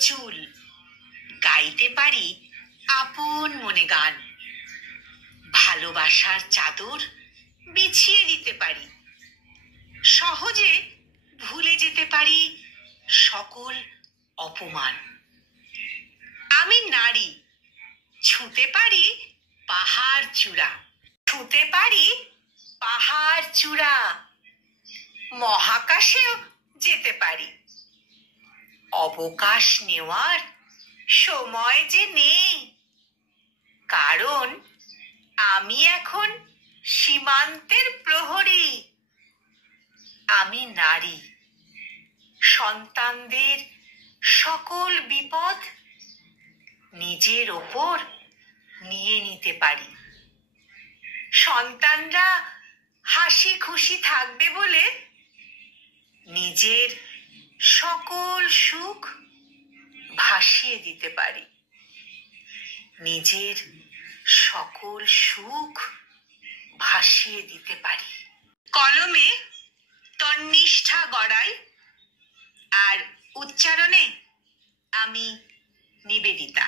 চুল, গাইতে পারি আপন মনে গান, ভালোবাসার চাদর বিছিয়ে দিতে পারি, সহজে ভুলে যেতে পারি সকল অপমান। আমি নারী, ছুঁতে পারি পাহাড় চূড়া, ছুঁতে পারি পাহাড় চূড়া, মহাকাশেও যেতে পারি। অবকাশ নেওয়ার সময় যে নেই, কারণ আমি এখন সীমান্তের প্রহরী। আমি নারী, সন্তানদের সকল বিপদ নিজের ওপর নিয়ে নিতে পারি। সন্তানরা হাসি খুশি থাকবে বলে নিজের সকল সুখ ভাসিয়ে দিতে পারি। নিজের সকল সুখ ভাসিয়ে দিতে পারি। কলমে তন্নিষ্ঠা গড়াই, আর উচ্চারণে আমি নিবেদিতা।